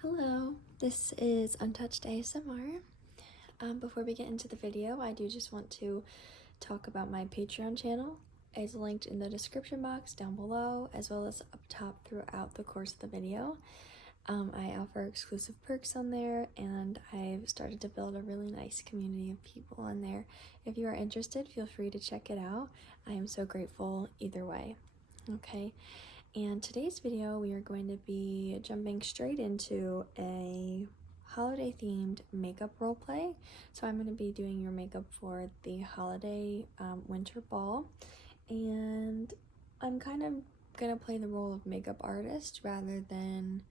Hello, this is Untouched ASMR. Before we get into the video, I do just want to talk about my Patreon channel. It's linked in the description box down below, as well as up top throughout the course of the video. I offer exclusive perks on there, and I've started to build a really nice community of people on there. If you are interested, feel free to check it out. I am so grateful either way. Okay. And today's video, we are going to be jumping straight into a holiday themed makeup role play. So I'm going to be doing your makeup for the holiday winter ball, and I'm kind of going to play the role of makeup artist rather than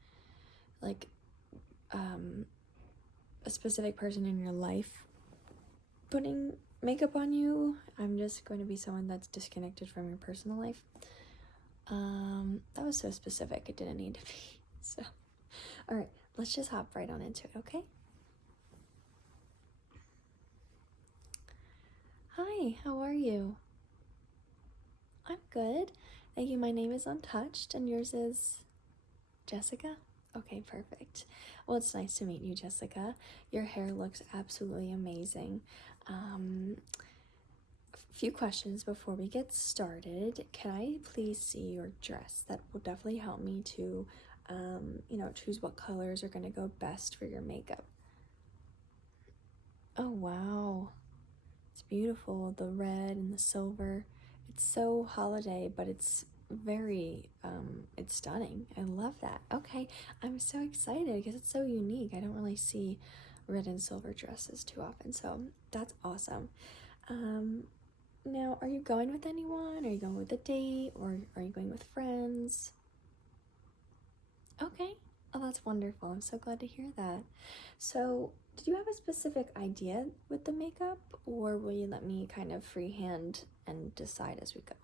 like a specific person in your life putting makeup on you. I'm just going to be someone that's disconnected from your personal life. That was so specific, it didn't need to be. So, alright, let's just hop right on into it, okay? Hi, how are you? I'm good. Thank you. My name is Untouched, and yours is Jessica? Okay, perfect. Well, it's nice to meet you, Jessica. Your hair looks absolutely amazing. Few questions before we get started. Can I please see your dress? That will definitely help me to choose what colors are going to go best for your makeup. Oh wow, it's beautiful. The red and the silver, it's so holiday, but it's very it's stunning. I love that. Okay, I'm so excited because it's so unique. I don't really see red and silver dresses too often, so that's awesome. Now, are you going with anyone? Are you going with a date? Or are you going with friends? Okay. Oh, that's wonderful. I'm so glad to hear that. So, did you have a specific idea with the makeup? Or will you let me kind of freehand and decide as we go?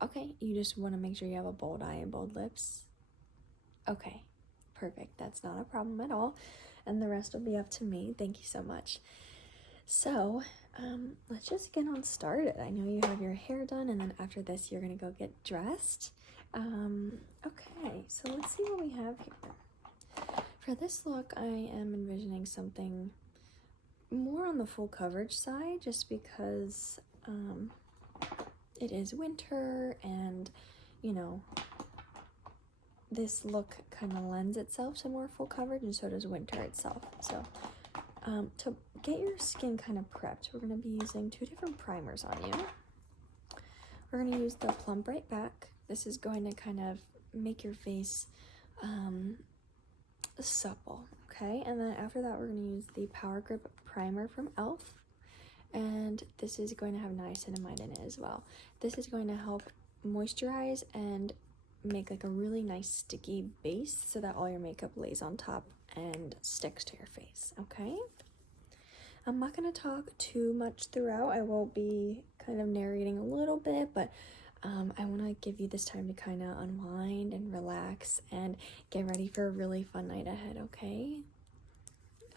Okay, you just want to make sure you have a bold eye and bold lips? Okay, perfect. That's not a problem at all. And the rest will be up to me. Thank you so much. So, let's just get on started. I know you have your hair done, and then after this, you're gonna go get dressed. Okay, so let's see what we have here. For this look, I am envisioning something more on the full coverage side, just because, it is winter, and, you know, this look kind of lends itself to more full coverage, and so does winter itself. So, to get your skin kind of prepped, we're going to be using two different primers on you. We're going to use the Plum Bright Back. This is going to kind of make your face supple, okay? And then after that, we're going to use the Power Grip Primer from e.l.f. And this is going to have niacinamide in it as well. This is going to help moisturize and make like a really nice sticky base so that all your makeup lays on top and sticks to your face, okay? I'm not going to talk too much throughout. I will be kind of narrating a little bit, but I want to give you this time to kind of unwind and relax and get ready for a really fun night ahead, okay?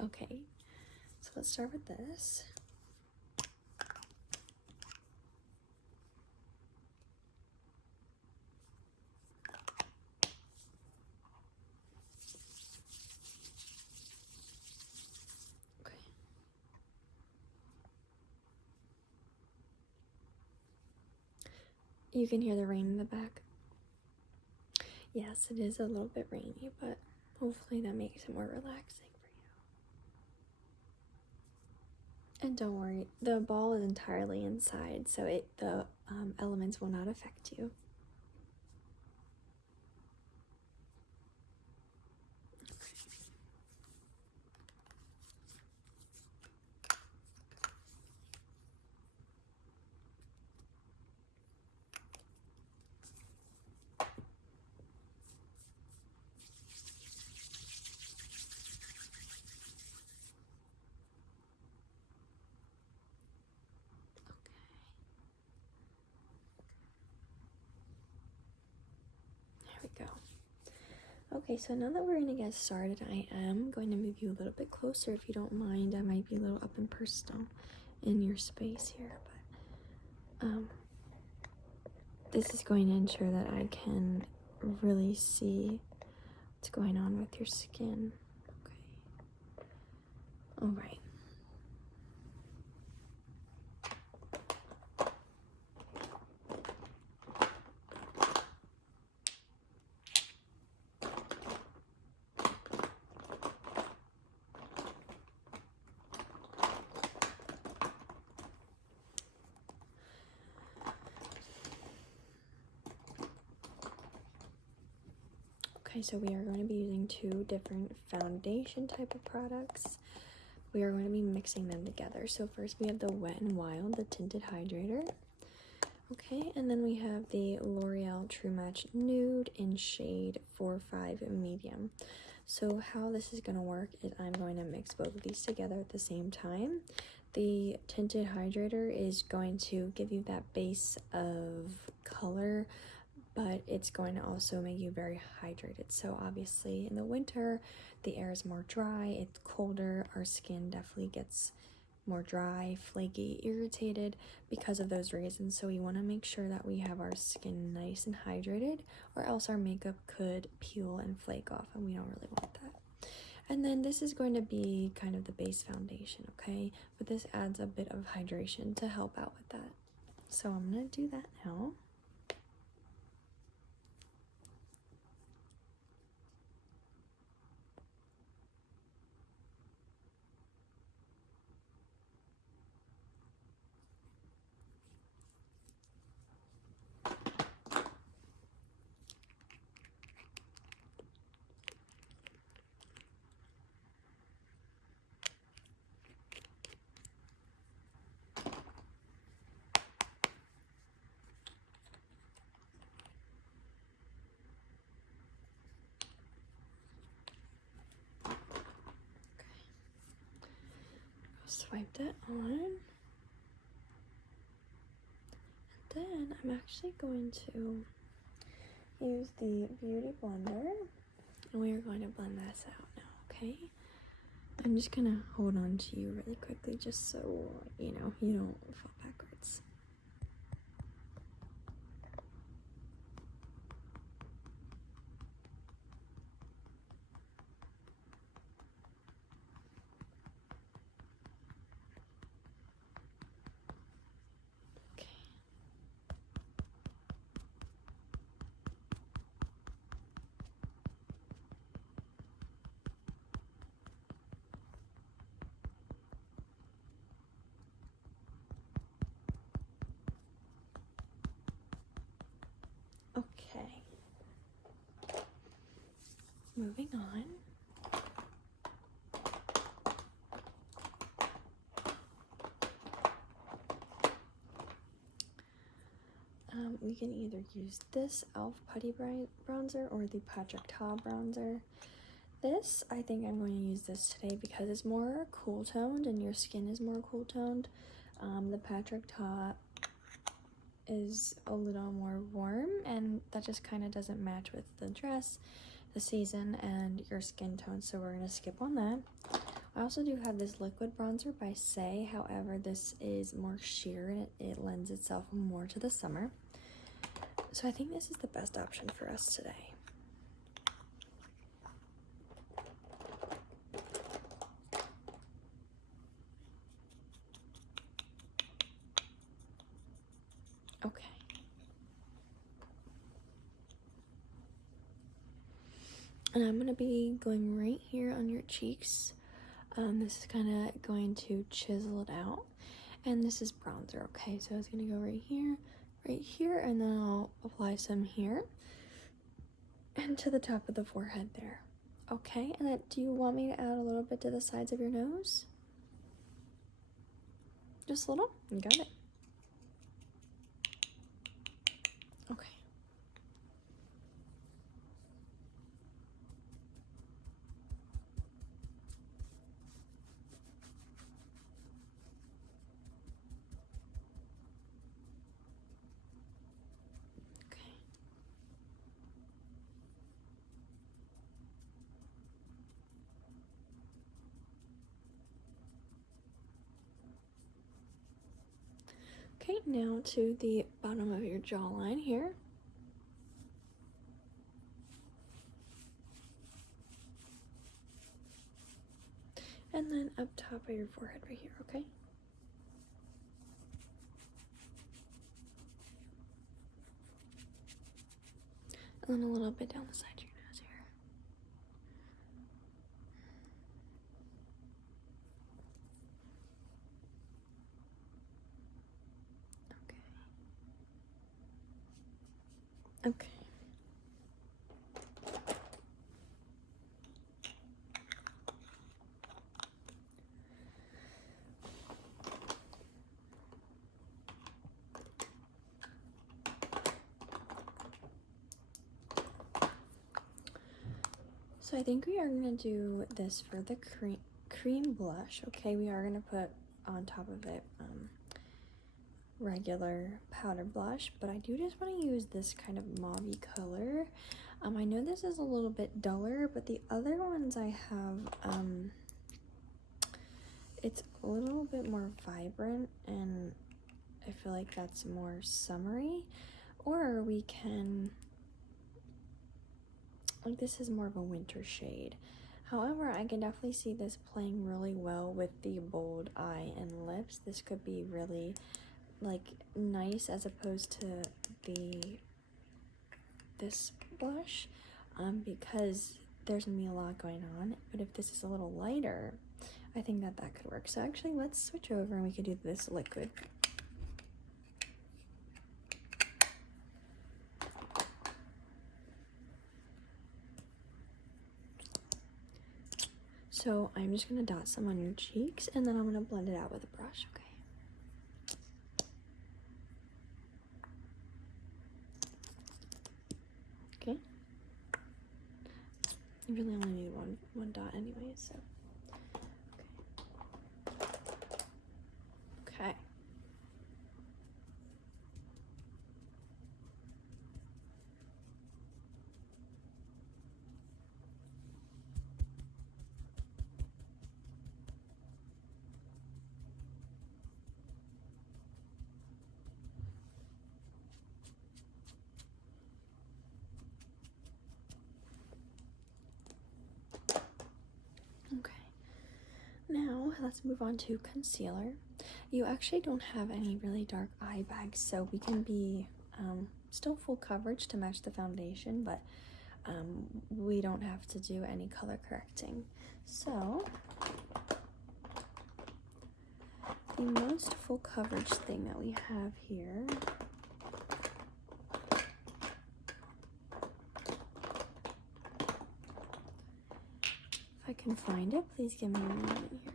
Okay, so let's start with this. You can hear the rain in the back. Yes, it is a little bit rainy, but hopefully that makes it more relaxing for you. And don't worry, the ball is entirely inside, so the elements will not affect you. Okay, so now that we're going to get started, I am going to move you a little bit closer if you don't mind. I might be a little up and personal in your space here, but this is going to ensure that I can really see what's going on with your skin. Okay. All right. Okay, so we are going to be using 2 different foundation type of products. We are going to be mixing them together. So first we have the Wet n Wild, the tinted hydrator. Okay, and then we have the L'Oreal True Match Nude in shade 45 medium. So how this is going to work is I'm going to mix both of these together at the same time. The tinted hydrator is going to give you that base of color, but it's going to also make you very hydrated. So obviously in the winter, the air is more dry, it's colder, our skin definitely gets more dry, flaky, irritated because of those reasons. So we want to make sure that we have our skin nice and hydrated, or else our makeup could peel and flake off, and we don't really want that. And then this is going to be kind of the base foundation, okay? But this adds a bit of hydration to help out with that. So I'm going to do that now. Swipe that on. And then I'm actually going to use the Beauty Blender, and we are going to blend this out now, okay? I'm just gonna hold on to you really quickly just so, you know, you don't fall backwards. Okay. Moving on. We can either use this e.l.f. Putty bronzer or the Patrick Ta bronzer. This, I think I'm going to use this today because it's more cool toned and your skin is more cool toned. The Patrick Ta is a little more warm, and that just kind of doesn't match with the dress, the season, and your skin tone, so we're going to skip on that. I also do have this liquid bronzer by Say, however this is more sheer and it lends itself more to the summer. So I think this is the best option for us today. Okay. And I'm going to be going right here on your cheeks. This is kind of going to chisel it out. And this is bronzer, okay? So it's going to go right here, and then I'll apply some here. And to the top of the forehead there. Okay, and then do you want me to add a little bit to the sides of your nose? Just a little? You got it. Okay. Okay, now to the bottom of your jawline here. And then up top of your forehead right here, okay? And then a little bit down the side of your nose here. Okay. Okay. So I think we are going to do this for the cream blush, okay? We are going to put on top of it regular powder blush, but I do just want to use this kind of mauve color. I know this is a little bit duller, but the other ones I have, it's a little bit more vibrant, and I feel like that's more summery. Or we can, like, this is more of a winter shade. However, I can definitely see this playing really well with the bold eye and lips. This could be really, like, nice as opposed to this blush, because there's gonna be a lot going on. But if this is a little lighter, I think that could work. So actually, let's switch over and we could do this liquid. So I'm just gonna dot some on your cheeks, and then I'm gonna blend it out with a brush, okay? Okay. You really only need one dot anyway, so. Okay. Okay. Now let's move on to concealer. You actually don't have any really dark eye bags, so we can be still full coverage to match the foundation, but we don't have to do any color correcting. So the most full coverage thing that we have here if I can find it, please give me a moment here.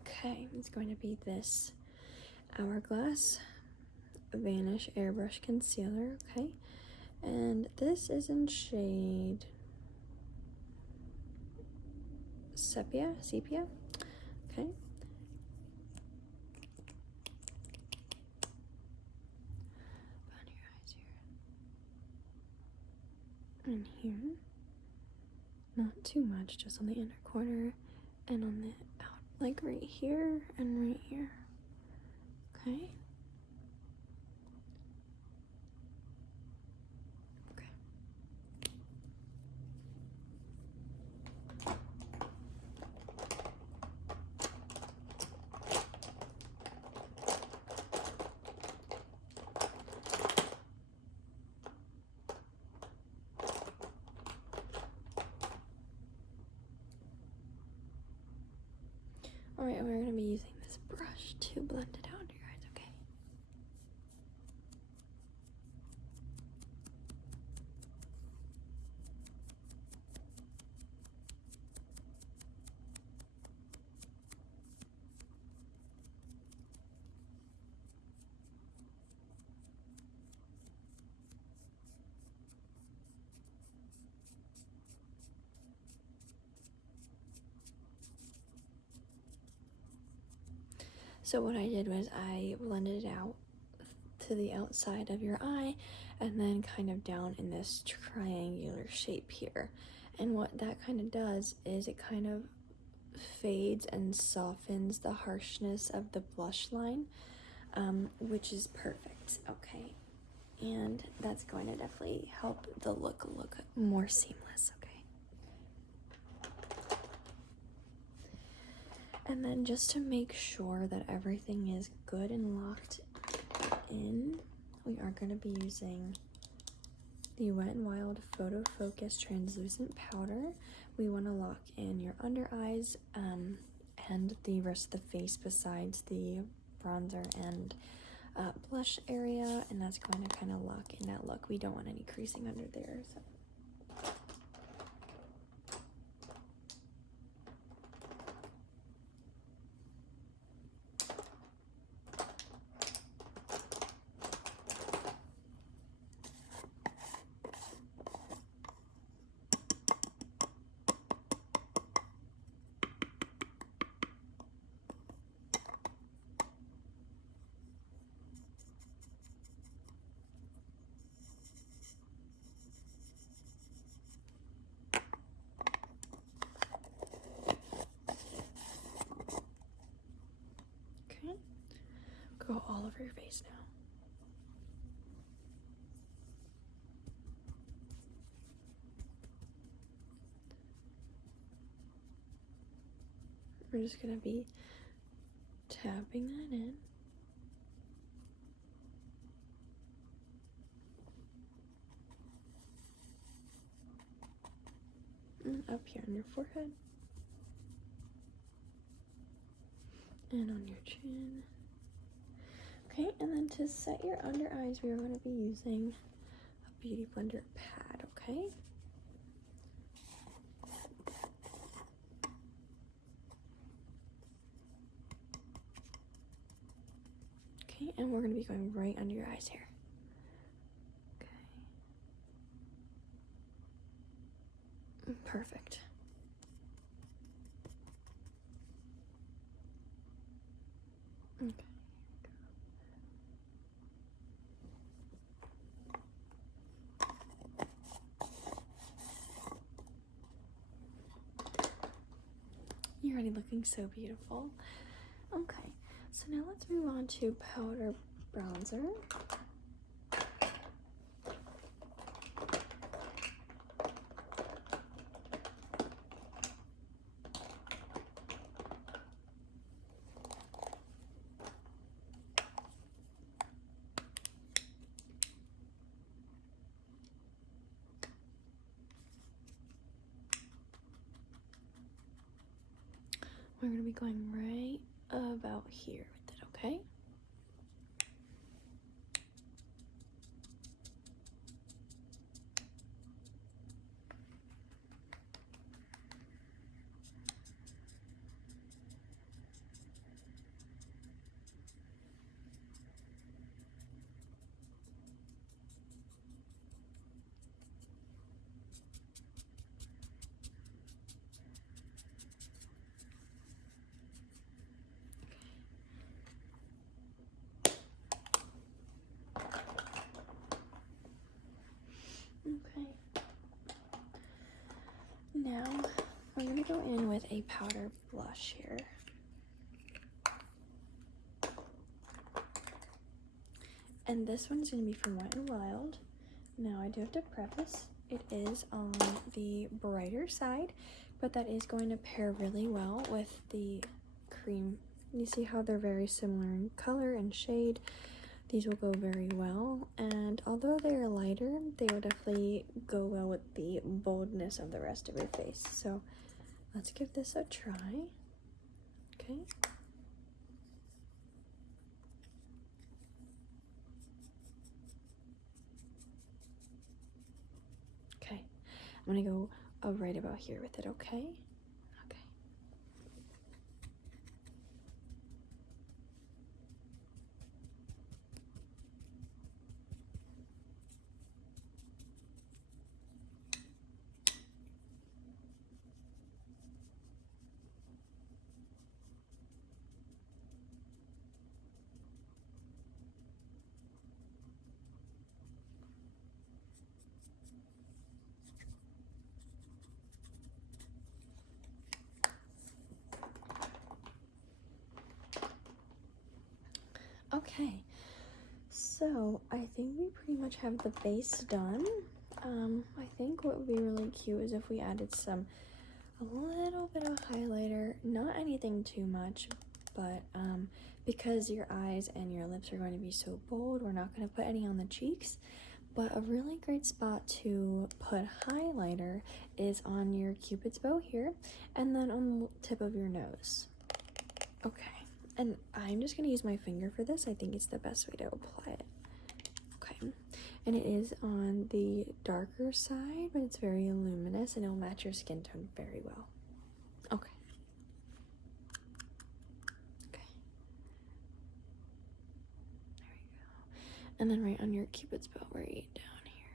Okay, it's going to be this Hourglass Vanish Airbrush Concealer, okay? And this is in shade Sepia, okay? On your eyes here. And here. Not too much, just on the inner corner and on the out, like right here and right here. Okay. Okay. Alright, we're going to be using this brush to blend it out under your eyes, okay? So what I did was I blended it out to the outside of your eye and then kind of down in this triangular shape here. And what that kind of does is it kind of fades and softens the harshness of the blush line, which is perfect. Okay, and that's going to definitely help the look more seamless, okay? And then just to make sure that everything is good and locked in, we are going to be using the Wet n Wild Photo Focus Translucent Powder. We want to lock in your under eyes and the rest of the face besides the bronzer and blush area, and that's going to kind of lock in that look. We don't want any creasing under there, so. Okay, go all over your face now. We're just gonna be tapping that in. And up here on your forehead. And on your chin. Okay, and then to set your under eyes, we are going to be using a Beauty Blender pad, okay? Okay, and we're going to be going right under your eyes here. Okay. Perfect. Okay. You're already looking so beautiful. Okay, so now let's move on to powder bronzer. We're going to be going right about here with it, okay? Okay. Now, we're going to go in with a powder blush here. And this one's going to be from Wet n Wild. Now, I do have to preface, it is on the brighter side, but that is going to pair really well with the cream. You see how they're very similar in color and shade. These will go very well, and although they are lighter, they will definitely go well with the boldness of the rest of your face. So let's give this a try. Okay. Okay, I'm gonna go right about here with it, okay? Okay. Okay, So I think we pretty much have the face done. I think what would be really cute is if we added a little bit of highlighter, not anything too much, but because your eyes and your lips are going to be so bold, we're not going to put any on the cheeks. But a really great spot to put highlighter is on your cupid's bow here, and then on the tip of your nose. Okay, and I'm just going to use my finger for this. I think it's the best way to apply it. Okay, and it is on the darker side, but it's very luminous, and it'll match your skin tone very well. Okay. Okay. There we go. And then right on your cupid's bow, right down here.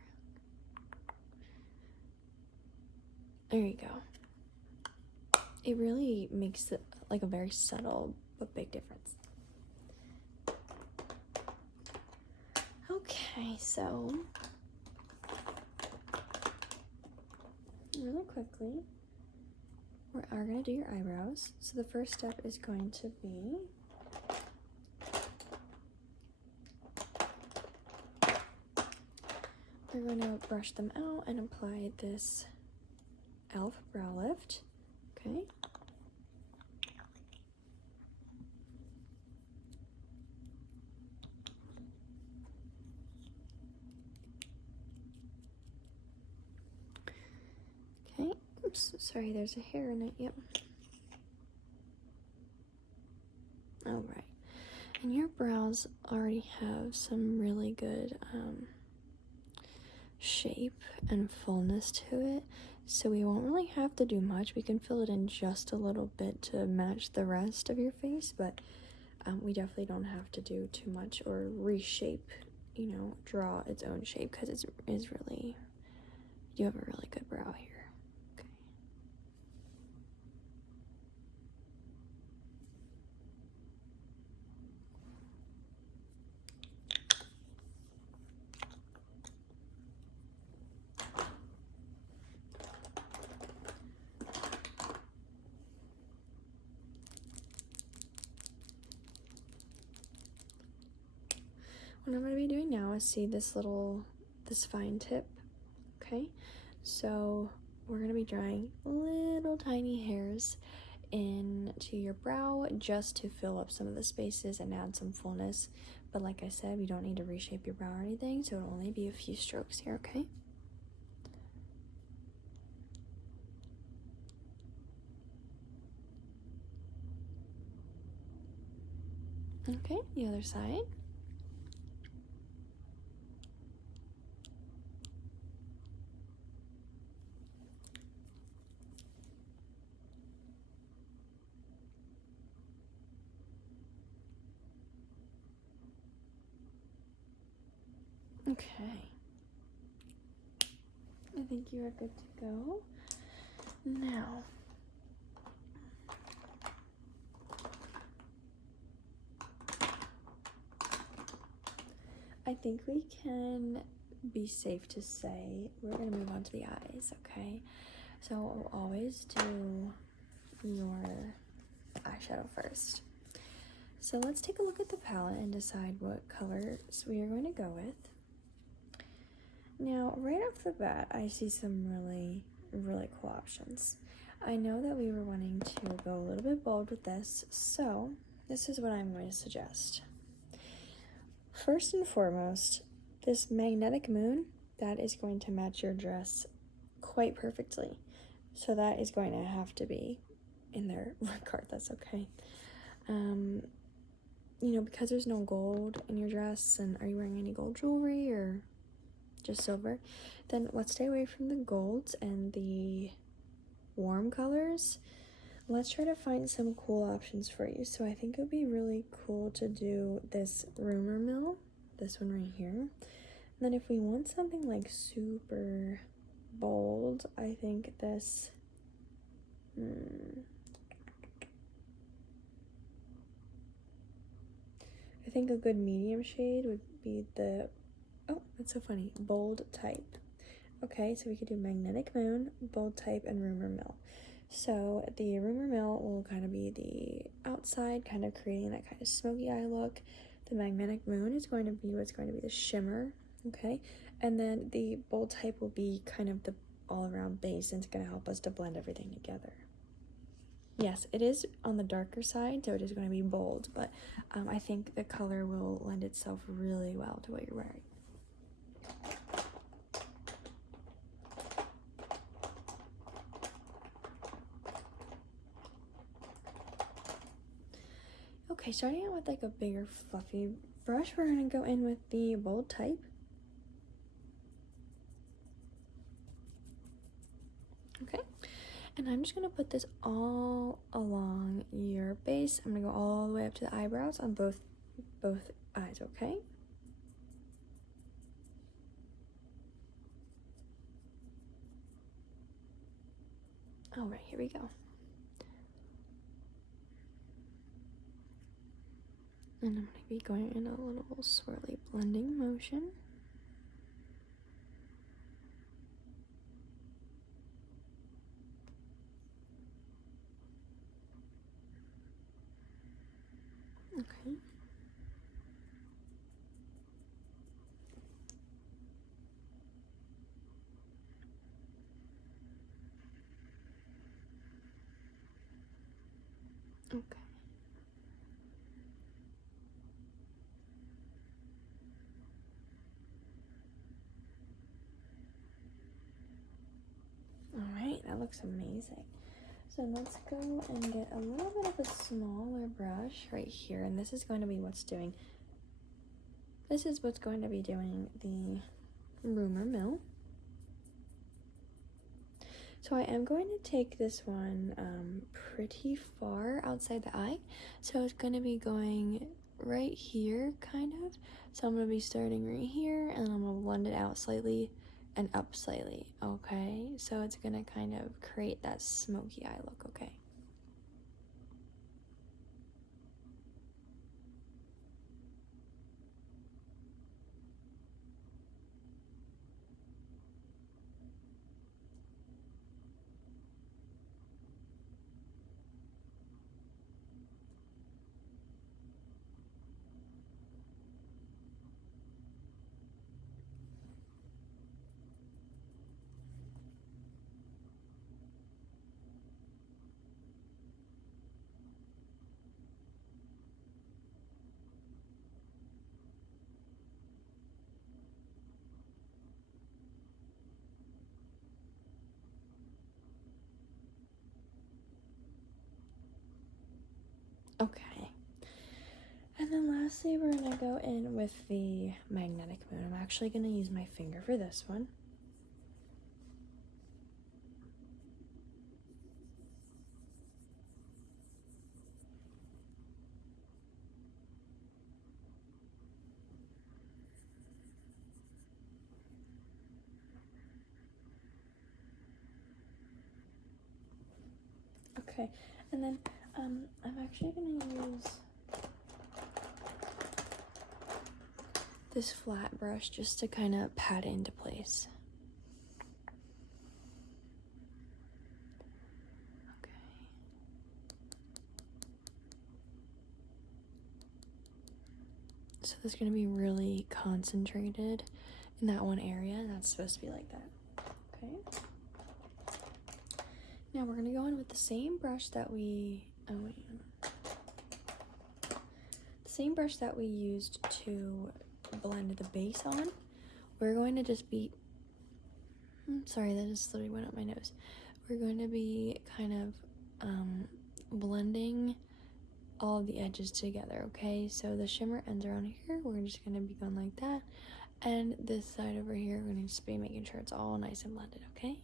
There you go. It really makes it like a very subtle but big difference. Okay, so really quickly, we are going to do your eyebrows. So the first step is going to be we're going to brush them out and apply this e.l.f. brow lift. Okay. Okay. Oops, sorry, there's a hair in it. Yep. All right. And your brows already have some really good shape and fullness to it, so we won't really have to do much. We can fill it in just a little bit to match the rest of your face, but we definitely don't have to do too much or reshape, draw its own shape, because it is really, you have a really good brow here. Okay. What I'm going to be doing now is see this fine tip. Okay, so we're going to be drawing little tiny hairs into your brow just to fill up some of the spaces and add some fullness. But like I said, we don't need to reshape your brow or anything, so it'll only be a few strokes here, okay? Okay, the other side. Okay. I think you are good to go. Now, I think we can be safe to say we're going to move on to the eyes, okay? So we'll always do your eyeshadow first. So let's take a look at the palette and decide what colors we are going to go with. Now, right off the bat, I see some really, really cool options. I know that we were wanting to go a little bit bold with this, so this is what I'm going to suggest. First and foremost, this magnetic moon, that is going to match your dress quite perfectly. So that is going to have to be in there regardless, okay? Because there's no gold in your dress, and are you wearing any gold jewelry or just silver, then let's stay away from the golds and the warm colors. Let's try to find some cool options for you. So I think it would be really cool to do this rumor mill, this one right here. And then if we want something like super bold, I think this I think a good medium shade would be the, oh, that's so funny, bold type. Okay, so we could do magnetic moon, bold type, and rumor mill. So the rumor mill will kind of be the outside, kind of creating that kind of smoky eye look. The magnetic moon is going to be what's going to be the shimmer, okay? And then the bold type will be kind of the all-around base, and it's going to help us to blend everything together. Yes, it is on the darker side, so it is going to be bold, but I think the color will lend itself really well to what you're wearing. Okay, starting out with like a bigger fluffy brush, we're going to go in with the bold type. Okay, and I'm just going to put this all along your base. I'm going to go all the way up to the eyebrows on both eyes, okay? All right, here we go. And I'm going to be going in a little swirly blending motion. Okay. Okay. All right, that looks amazing. So let's go and get a little bit of a smaller brush right here, and this is going to be what's going to be doing the rumor mill. So I am going to take this one pretty far outside the eye. So it's going to be going right here, kind of. So I'm going to be starting right here, and I'm going to blend it out slightly and up slightly, okay? So it's going to kind of create that smoky eye look, okay? Okay. And then lastly, we're going to go in with the magnetic moon. I'm actually going to use my finger for this one. Okay, and then I'm actually going to use this flat brush just to kind of pat it into place. Okay. So this is going to be really concentrated in that one area, and that's supposed to be like that. Okay. Now we're going to go in with the same brush that we used to blend the base on. We're going to just be sorry, that just literally went up my nose. We're going to be kind of blending all of the edges together, okay? So the shimmer ends around here. We're just going to be going like that. And this side over here, we're going to just be making sure it's all nice and blended, okay?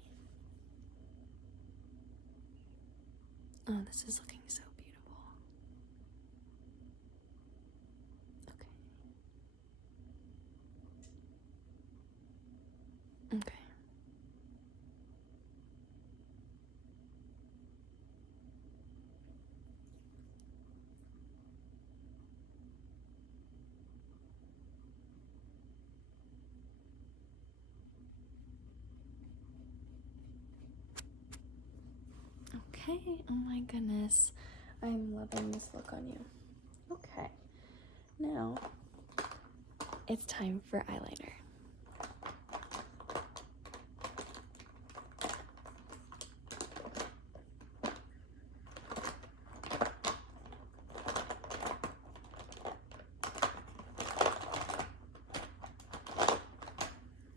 Oh, this is looking so beautiful. Okay. Okay. Okay, oh my goodness. I'm loving this look on you. Okay, now it's time for eyeliner.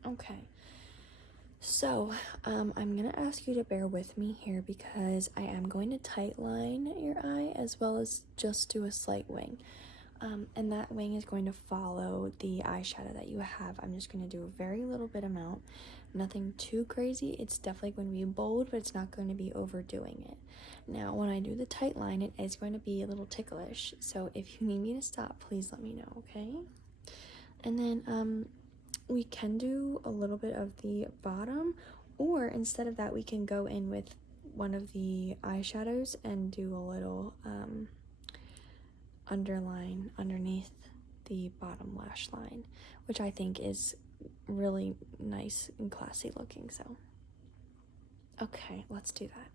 Okay, so I'm gonna ask you to bear with me here because I am going to tight line your eye as well as just do a slight wing. And that wing is going to follow the eyeshadow that you have. I'm just going to do a very little bit amount, nothing too crazy. It's definitely going to be bold, but it's not going to be overdoing it. Now, when I do the tight line, it is going to be a little ticklish. So if you need me to stop, please let me know, okay? And then we can do a little bit of the bottom, or instead of that, we can go in with one of the eyeshadows and do a little underline underneath the bottom lash line, which I think is really nice and classy looking. So okay, let's do that.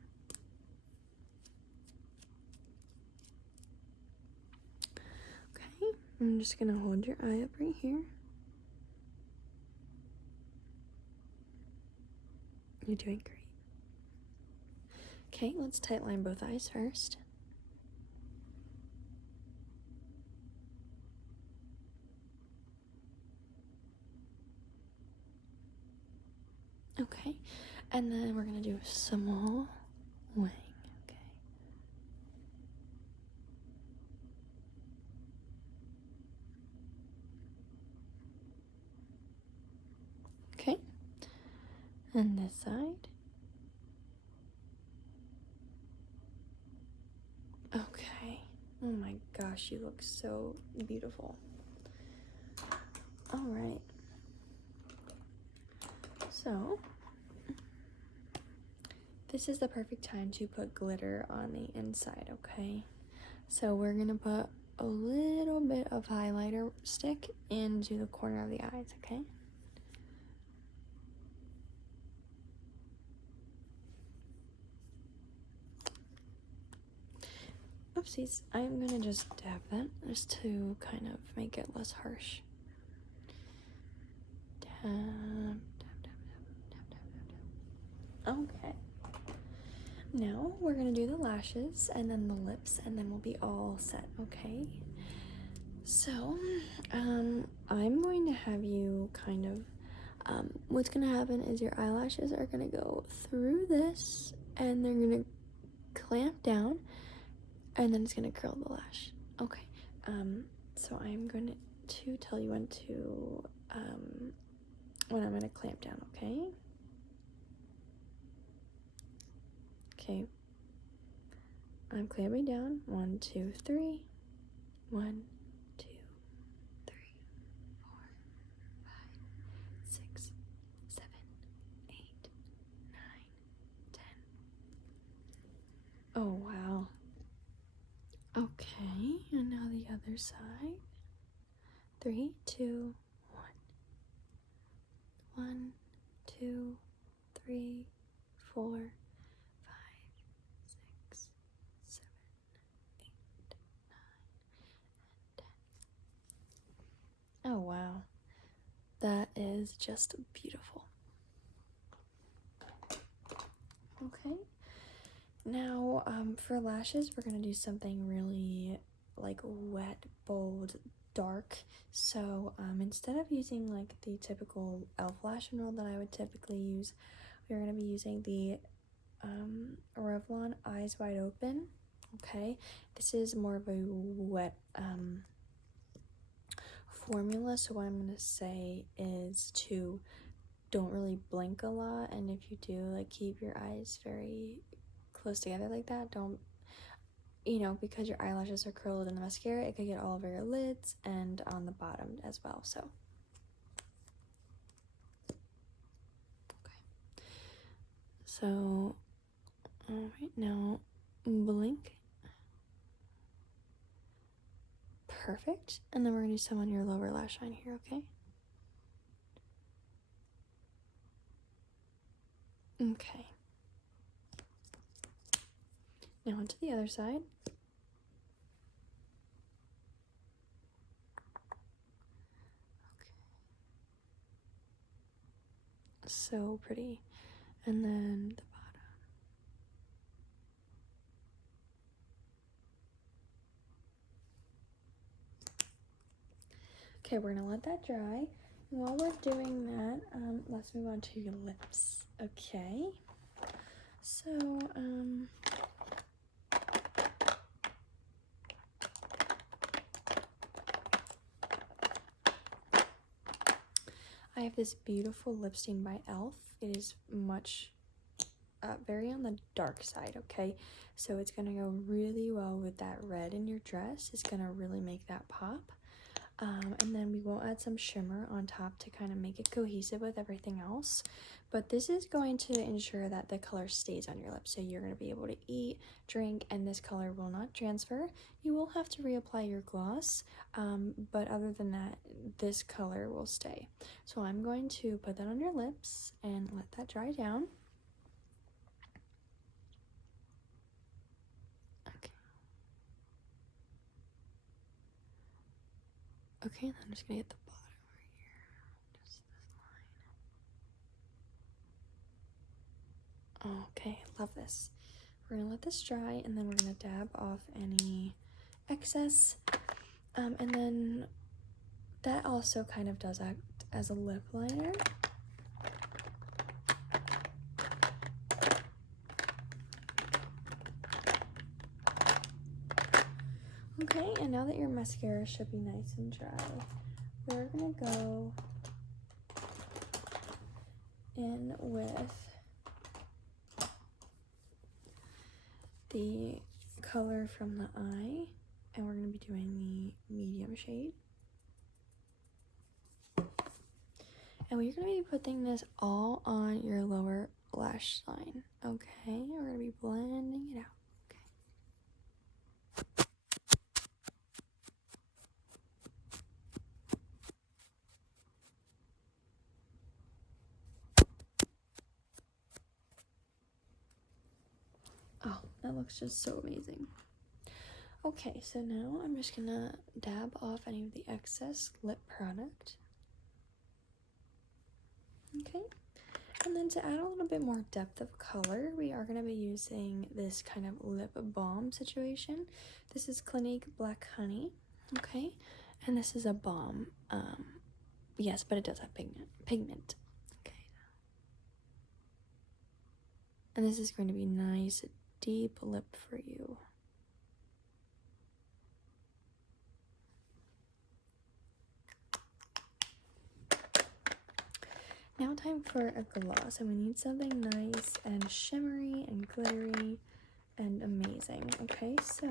Okay, I'm just gonna hold your eye up right here. You're doing great. Okay, let's tight line both eyes first. Okay, and then we're gonna do a small wing, okay? Okay, and this side. Okay, oh my gosh, you look so beautiful. All right, so this is the perfect time to put glitter on the inside, okay? So we're gonna put a little bit of highlighter stick into the corner of the eyes, okay? Oopsies, I'm gonna just dab that just to kind of make it less harsh. Dab, dab, dab, dab, dab, dab, dab. Okay. Now we're gonna do the lashes and then the lips and then we'll be all set, okay? So, I'm going to have you kind of, what's gonna happen is your eyelashes are gonna go through this and they're gonna clamp down and then it's gonna curl the lash. Okay, so I'm going to tell you when I'm gonna clamp down, okay? Okay, I'm clamping down. 1, 2, 3. 1, 2, 3, 4, 5, 6, 7, 8, 9, 10. Oh, wow. Okay, and now the other side. 3, 2, 1. 1, 2, 3, 4, 5, 6, 7, 8, 9, and 10. Oh wow, that is just beautiful. Okay, now for lashes we're gonna do something really like wet, bold, dark. So instead of using like the typical elf lash and roll that I would typically use, we're going to be using the Revlon Eyes Wide Open. Okay, this is more of a wet formula, so what I'm going to say is to don't really blink a lot, and if you do, like, keep your eyes very close together like that. Don't, you know, because your eyelashes are curled in the mascara, it could get all over your lids and on the bottom as well. So okay, so all right, now blink. Perfect. And then we're gonna do some on your lower lash line here, okay? Okay, now onto the other side. So pretty. And then the bottom. Okay, we're gonna let that dry. And while we're doing that, let's move on to your lips. Okay. So, I have this beautiful lip stain by e.l.f. It is much, very on the dark side, okay? So it's gonna go really well with that red in your dress. It's gonna really make that pop. And then we will add some shimmer on top to kind of make it cohesive with everything else. But this is going to ensure that the color stays on your lips. So you're going to be able to eat, drink, and this color will not transfer. You will have to reapply your gloss, but other than that, this color will stay. So I'm going to put that on your lips and let that dry down. Okay, then I'm just gonna get the bottom right here, just this line. Okay, love this. We're gonna let this dry, and then we're gonna dab off any excess. And then that also kind of does act as a lip liner. Okay, and now that your mascara should be nice and dry, we're gonna go in with the color from the eye, and we're gonna be doing the medium shade. And we're gonna be putting this all on your lower lash line, okay? We're gonna be blending it out. Oh, that looks just so amazing. Okay, so now I'm just gonna dab off any of the excess lip product. Okay, and then to add a little bit more depth of color, we are gonna be using this kind of lip balm situation. This is Clinique Black Honey, okay? And this is a balm, yes, but it does have pigment, okay? And this is going to be nice, deep lip for you. Now time for a gloss, and we need something nice and shimmery and glittery and amazing, okay? So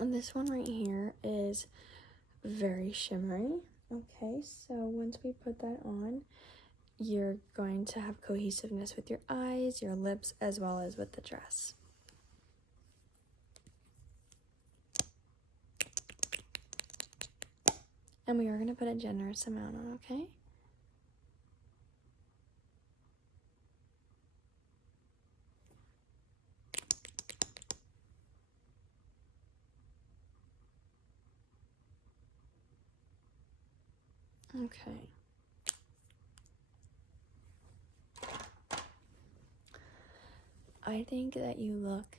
and this one right here is very shimmery. Okay, so once we put that on, you're going to have cohesiveness with your eyes, your lips, as well as with the dress. And we are going to put a generous amount on, okay? Okay. I think that you look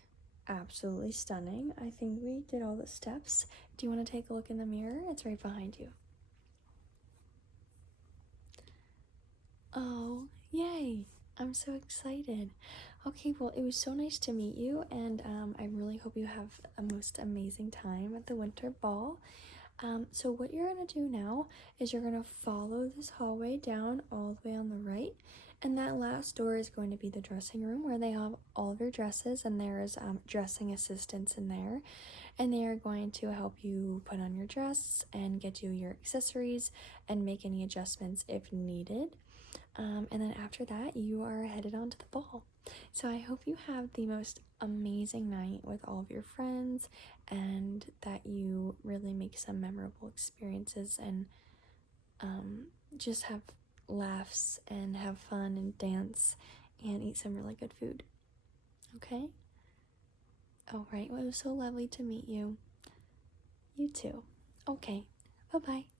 absolutely stunning. I think we did all the steps. Do you want to take a look in the mirror? It's right behind you. Oh, yay! I'm so excited. Okay, well, it was so nice to meet you, and I really hope you have a most amazing time at the winter ball. So what you're gonna do now is you're gonna follow this hallway down all the way on the right, And that last door is going to be the dressing room where they have all of your dresses, and there is dressing assistants in there, and they are going to help you put on your dress and get you your accessories and make any adjustments if needed. And then after that, you are headed on to the ball. So I hope you have the most amazing night with all of your friends, and that you really make some memorable experiences and just have laughs and have fun and dance and eat some really good food. Okay? All right. Well, it was so lovely to meet you. You too. Okay. Bye-bye.